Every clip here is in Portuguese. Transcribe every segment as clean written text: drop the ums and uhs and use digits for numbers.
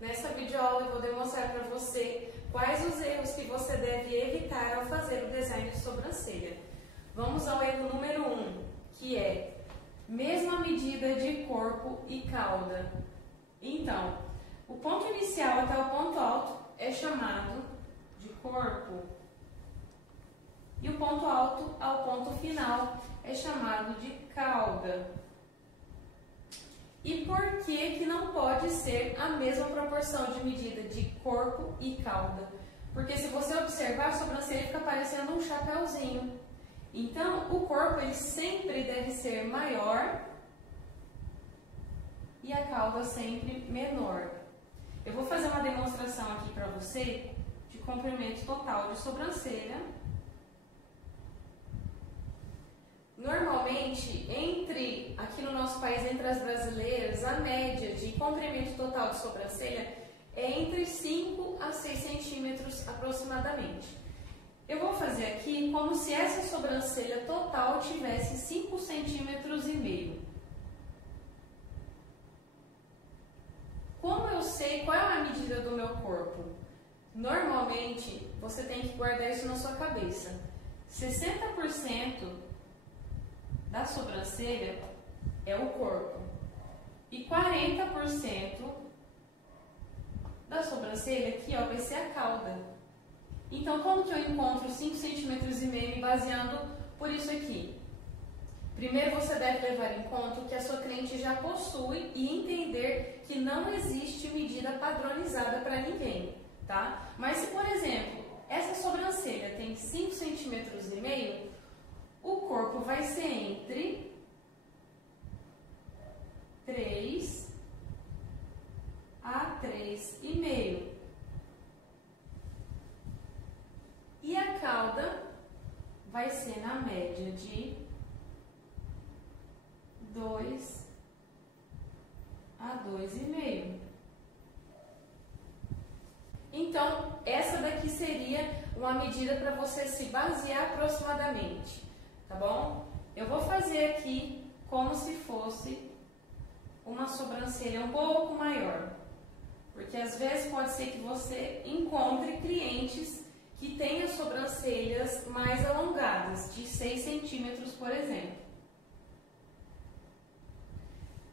Nessa videoaula eu vou demonstrar para você quais os erros que você deve evitar ao fazer o design de sobrancelha. Vamos ao erro número 1, que é mesma medida de corpo e cauda. Então, o ponto inicial até o ponto alto é chamado de corpo e o ponto alto ao ponto final é chamado de cauda. E por que não pode ser a mesma proporção de medida de corpo e cauda? Porque se você observar, a sobrancelha fica parecendo um chapéuzinho. Então, o corpo ele sempre deve ser maior e a cauda sempre menor. Eu vou fazer uma demonstração aqui para você de comprimento total de sobrancelha. Normalmente, aqui no nosso país, entre as brasileiras, a média de comprimento total de sobrancelha é entre 5 a 6 centímetros aproximadamente. Eu vou fazer aqui como se essa sobrancelha total tivesse 5 centímetros e meio. Como eu sei qual é a medida do meu corpo? Normalmente, você tem que guardar isso na sua cabeça. 60% da sobrancelha é o corpo e 40% da sobrancelha aqui, ó, vai ser a cauda. Então, como que eu encontro 5 centímetros e meio me baseando por isso aqui? Primeiro, você deve levar em conta o que a sua cliente já possui e entender que não existe medida padronizada para ninguém, tá? Mas se, por exemplo, essa sobrancelha tem 5 centímetros e meio, o corpo vai ser entre 3 a 3,5. E a cauda vai ser na média de 2 a 2,5. Então, essa daqui seria uma medida para você se basear aproximadamente, tá bom? Eu vou fazer aqui como se fosse uma sobrancelha um pouco maior, porque às vezes pode ser que você encontre clientes que tenham sobrancelhas mais alongadas, de 6 centímetros, por exemplo.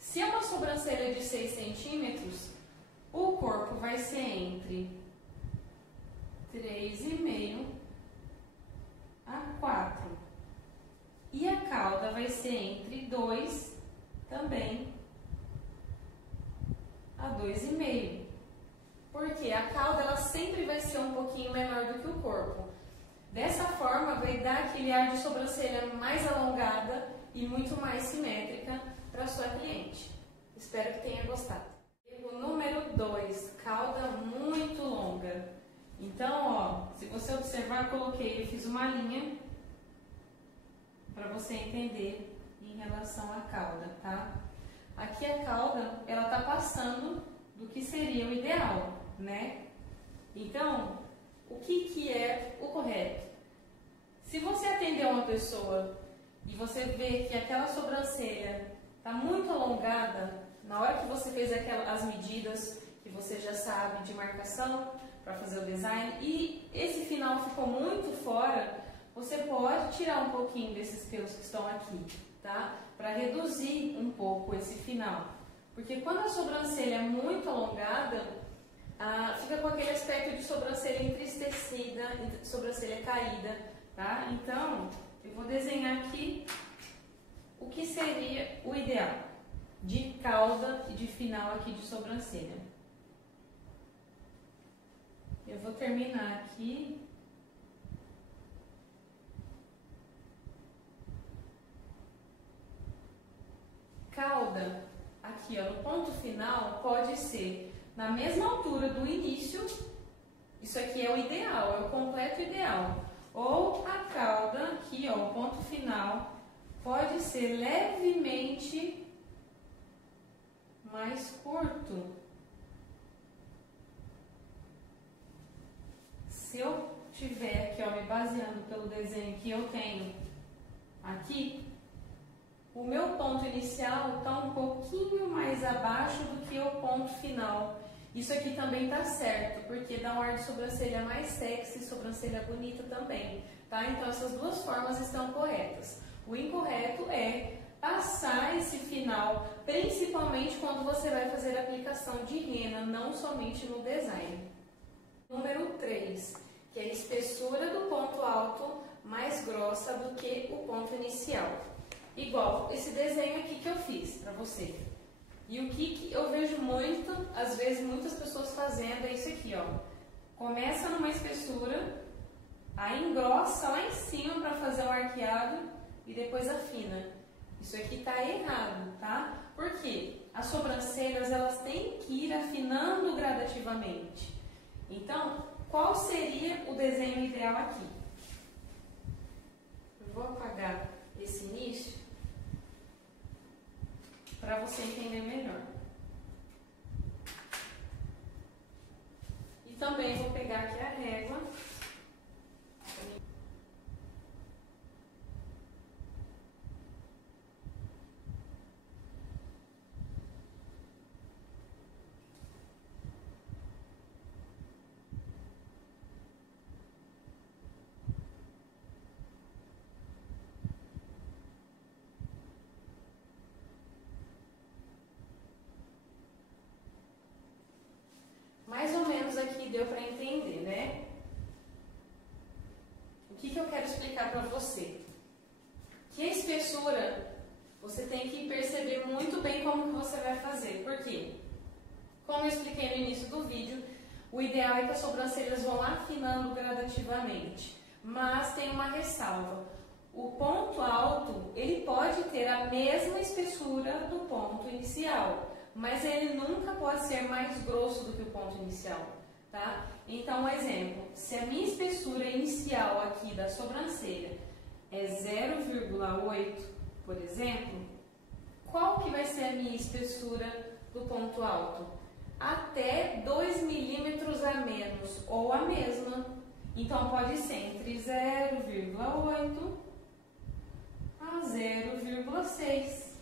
Se é uma sobrancelha de 6 centímetros, o corpo vai ser entre 3,5 a 4. E a cauda vai ser entre 2 também a 2,5. Porque a cauda ela sempre vai ser um pouquinho menor do que o corpo. Dessa forma, vai dar aquele ar de sobrancelha mais alongada e muito mais simétrica para sua cliente. Espero que tenha gostado. Erro número 2, cauda muito longa. Então, ó, se você observar, eu fiz uma linha para você entender em relação à cauda, tá? Aqui a cauda, ela tá passando do que seria o ideal, né? Então, o que é o correto? Se você atender uma pessoa e você vê que aquela sobrancelha tá muito alongada, na hora que você fez as medidas que você já sabe de marcação para fazer o design e esse final ficou muito fora, você pode tirar um pouquinho desses pelos que estão aqui, tá? Para reduzir um pouco esse final. Porque quando a sobrancelha é muito alongada, fica com aquele aspecto de sobrancelha entristecida, sobrancelha caída, tá? Então, eu vou desenhar aqui o que seria o ideal de cauda e de final aqui de sobrancelha. Eu vou terminar aqui. Cauda, aqui ó, no ponto final, pode ser na mesma altura do início, isso aqui é o ideal, é o completo ideal. Ou a cauda, aqui ó, o ponto final, pode ser levemente mais curto. Se eu tiver aqui ó, me baseando pelo desenho que eu tenho aqui, o meu ponto inicial está um pouquinho mais abaixo do que o ponto final. Isso aqui também tá certo, porque dá um ar de sobrancelha mais sexy, sobrancelha bonita também, tá? Então essas duas formas estão corretas. O incorreto é passar esse final, principalmente quando você vai fazer a aplicação de rena, não somente no design. Número 3, que é a espessura do ponto alto mais grossa do que o ponto inicial. Igual esse desenho aqui que eu fiz para você. E o que eu vejo muito, às vezes muitas pessoas fazendo é isso aqui, ó. Começa numa espessura, aí engrossa lá em cima para fazer o arqueado e depois afina. Isso aqui tá errado, tá? Por quê? As sobrancelhas, elas têm que ir afinando gradativamente. Então, qual seria o desenho ideal aqui? Eu vou apagar esse início para você entender melhor. E também vou pegar aqui a régua. Mais ou menos aqui deu para entender, né? O que eu quero explicar para você? Que a espessura, você tem que perceber muito bem como que você vai fazer. Por quê? Como eu expliquei no início do vídeo, o ideal é que as sobrancelhas vão afinando gradativamente. Mas tem uma ressalva. O ponto alto, ele pode ter a mesma espessura do ponto inicial, mas ele nunca pode ser mais grosso do que o ponto inicial, tá? Então, um exemplo, se a minha espessura inicial aqui da sobrancelha é 0,8, por exemplo, qual que vai ser a minha espessura do ponto alto? Até 2 milímetros a menos, ou a mesma. Então, pode ser entre 0,8 a 0,6,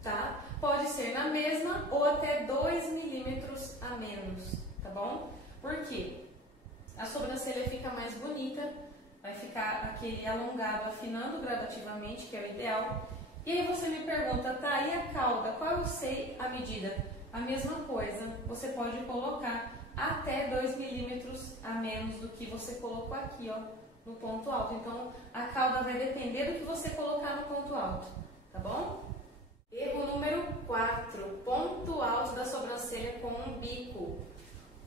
tá? Pode ser na mesma ou até 2 milímetros a menos, tá bom? Por quê? A sobrancelha fica mais bonita, vai ficar aquele alongado afinando gradativamente, que é o ideal. E aí você me pergunta, tá, e a cauda? Qual eu sei a medida? A mesma coisa, você pode colocar até 2 milímetros a menos do que você colocou aqui, ó, no ponto alto. Então, a cauda vai depender do que você colocar no ponto alto, tá bom? Erro número 4, ponto alto da sobrancelha com um bico.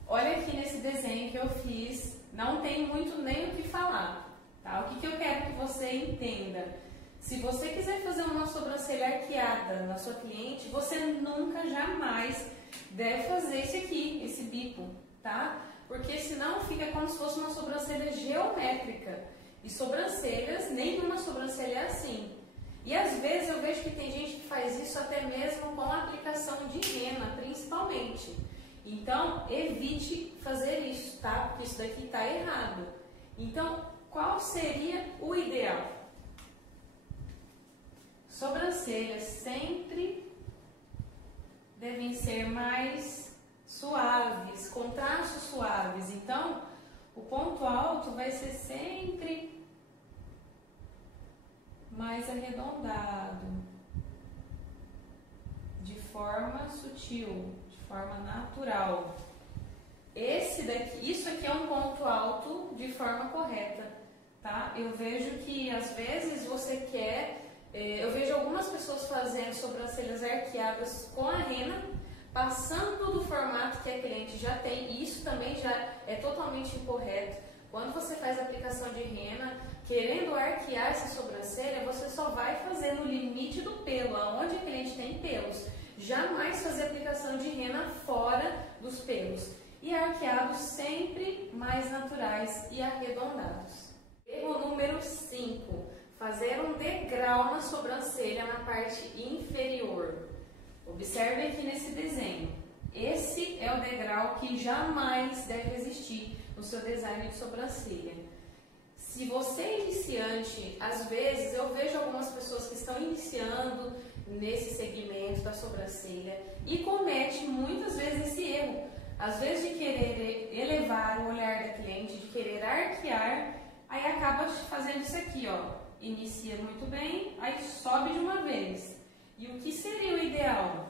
Olha aqui nesse desenho que eu fiz, não tem muito nem o que falar, tá? O que eu quero que você entenda? Se você quiser fazer uma sobrancelha arqueada na sua cliente, você nunca, jamais deve fazer esse aqui, esse bico, tá? Porque senão fica como se fosse uma sobrancelha geométrica. E sobrancelhas, nenhuma sobrancelha é assim. E às vezes eu vejo que tem gente que faz isso até mesmo com a aplicação de rena, principalmente. Então, evite fazer isso, tá? Porque isso daqui está errado. Então, qual seria o ideal? Sobrancelhas sempre devem ser mais suaves, com traços suaves. Então, o ponto alto vai ser sempre mais arredondado, de forma sutil, de forma natural. Isso aqui é um ponto alto de forma correta, tá? Eu vejo que às vezes você quer, eu vejo algumas pessoas fazendo sobrancelhas arqueadas com a rena, passando do formato que a cliente já tem, e isso também já é totalmente incorreto. Quando você faz a aplicação de rena, querendo arquear essa sobrancelha, você só vai fazer no limite do pelo, aonde a cliente tem pelos. Jamais fazer aplicação de rena fora dos pelos. E arqueados sempre mais naturais e arredondados. Erro número 5. Fazer um degrau na sobrancelha na parte inferior. Observe aqui nesse desenho. Esse é o degrau que jamais deve existir no seu design de sobrancelha. Se você é iniciante, às vezes eu vejo algumas pessoas que estão iniciando nesse segmento da sobrancelha e comete muitas vezes esse erro. Às vezes de querer elevar o olhar da cliente, de querer arquear, aí acaba fazendo isso aqui, ó. Inicia muito bem, aí sobe de uma vez. E o que seria o ideal?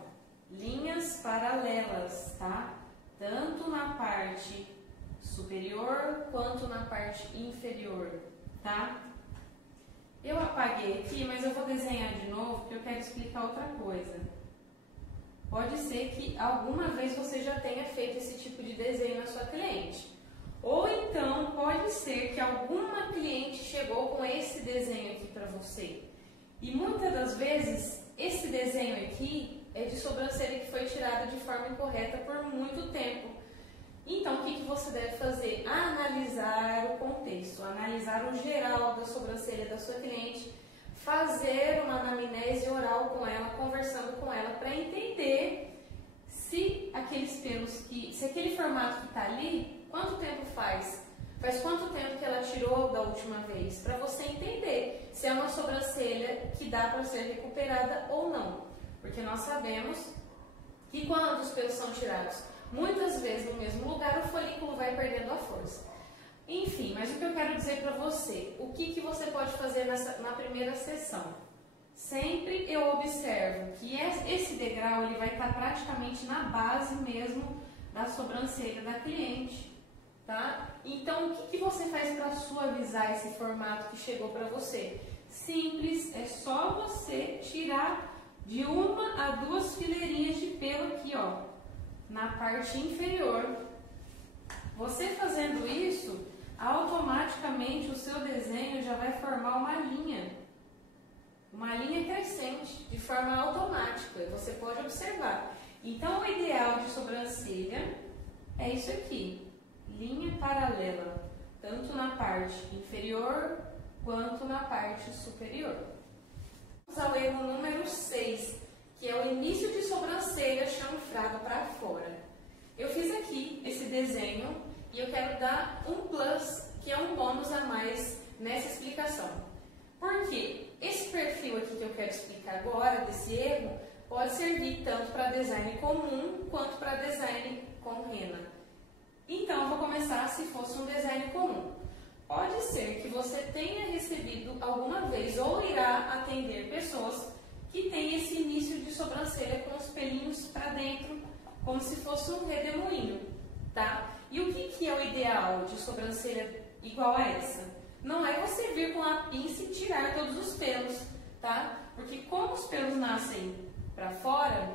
Linhas paralelas, tá? Tanto na parte superior quanto na parte inferior, tá? Eu apaguei aqui, mas eu vou desenhar de novo porque eu quero explicar outra coisa. Pode ser que alguma vez você já tenha feito esse tipo de desenho na sua cliente. Ou então pode ser que alguma cliente chegou com esse desenho aqui para você. E muitas das vezes esse desenho aqui é de sobrancelha que foi tirada de forma incorreta por muito tempo. Então o que você deve fazer? Analisar o contexto, analisar o geral da sobrancelha da sua cliente, fazer uma anamnese oral com ela, conversando com ela para entender se aqueles pelos se aquele formato que está ali, quanto tempo faz? Faz quanto tempo que ela tirou da última vez? Para você entender se é uma sobrancelha que dá para ser recuperada ou não. Porque nós sabemos que quando os pelos são tirados muitas vezes no mesmo lugar, o folículo vai perdendo a força. Enfim, mas o que eu quero dizer para você, o que você pode fazer na primeira sessão? Sempre eu observo que esse degrau ele vai estar praticamente na base mesmo da sobrancelha da cliente, tá? Então, o que você faz para suavizar esse formato que chegou para você? Simples, é só você tirar de 1 a 2 fileirinhas de pelo aqui, ó, na parte inferior. Você fazendo isso, automaticamente o seu desenho já vai formar uma linha crescente, de forma automática, você pode observar. Então, o ideal de sobrancelha é isso aqui, linha paralela, tanto na parte inferior quanto na parte superior. Vamos ao erro número 6, que é o início de sobrancelha chanfrada para fora. Eu fiz aqui esse desenho e eu quero dar um plus, que é um bônus a mais nessa explicação. Por quê? Esse perfil aqui que eu quero explicar agora, desse erro, pode servir tanto para design comum quanto para design com rena. Então, eu vou começar se fosse um design comum. Pode ser que você tenha recebido alguma vez ou irá atender pessoas que têm esse início de sobrancelha com os pelinhos para dentro, como se fosse um redemoinho, tá? E o que é o ideal de sobrancelha igual a essa? Não é você vir com a pinça e tirar todos os pelos, tá? Porque como os pelos nascem para fora,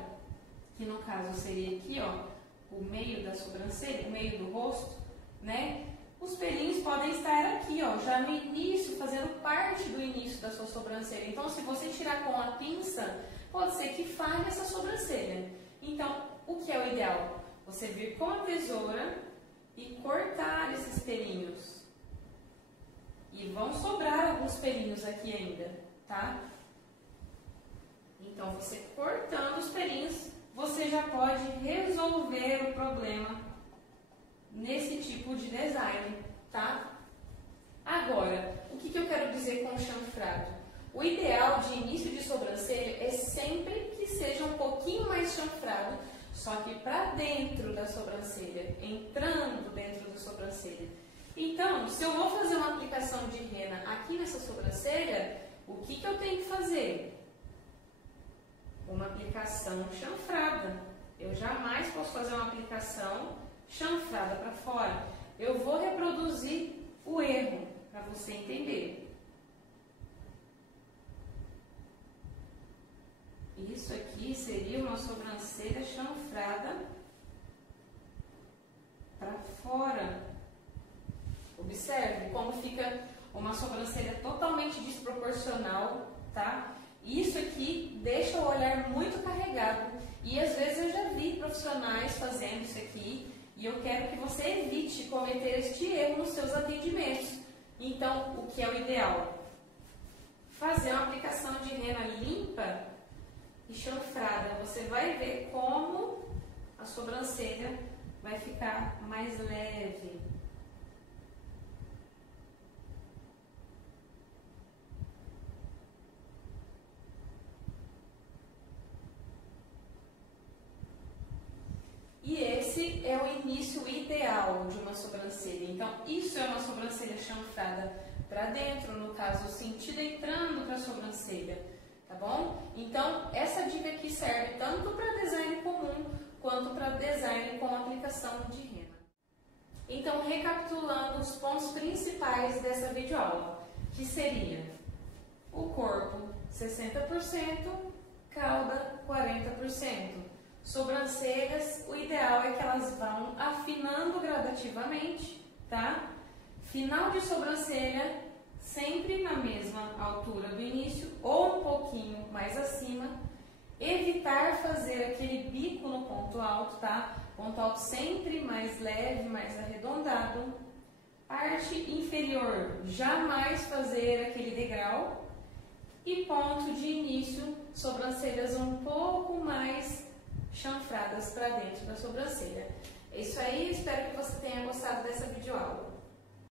que no caso seria aqui, ó, o meio da sobrancelha, o meio do rosto, né? Os pelinhos podem estar aqui, ó, já no início, fazendo parte do início da sua sobrancelha. Então, se você tirar com a pinça, pode ser que falhe essa sobrancelha. Então, o que é o ideal? Você vir com a tesoura e cortar esses pelinhos. E vão sobrar alguns pelinhos aqui ainda, tá? Então, você cortando os pelinhos, você já pode resolver o problema nesse tipo de design, tá? Agora, o que eu quero dizer com o chanfrado? O ideal de início de sobrancelha é sempre que seja um pouquinho mais chanfrado, só que para dentro da sobrancelha, entrando dentro da sobrancelha. Então, se eu vou fazer uma aplicação de rena aqui nessa sobrancelha, o que eu tenho que fazer? Uma aplicação chanfrada. Eu jamais posso fazer uma aplicação chanfrada para fora. Eu vou reproduzir o erro para você entender. Isso aqui seria uma sobrancelha chanfrada para fora. Observe como fica uma sobrancelha totalmente desproporcional, tá? Isso aqui deixa o olhar muito carregado e às vezes eu já vi profissionais fazendo isso aqui e eu quero que você evite cometer este erro nos seus atendimentos. Então, o que é o ideal? Fazer uma aplicação de rena limpa e chanfrada. Você vai ver como a sobrancelha vai ficar mais leve. E esse é o início ideal de uma sobrancelha. Então, isso é uma sobrancelha chanfrada para dentro, no caso, o sentido entrando para a sobrancelha, tá bom? Então, essa dica aqui serve tanto para design comum quanto para design com aplicação de rena. Então, recapitulando os pontos principais dessa videoaula, que seria o corpo 60%, cauda 40%. Sobrancelhas, o ideal é que elas vão afinando gradativamente, tá? Final de sobrancelha, sempre na mesma altura do início ou um pouquinho mais acima. Evitar fazer aquele bico no ponto alto, tá? Ponto alto sempre mais leve, mais arredondado. Parte inferior, jamais fazer aquele degrau. E ponto de início, sobrancelhas um pouco mais chanfradas para dentro da sobrancelha. É isso aí, espero que você tenha gostado dessa videoaula.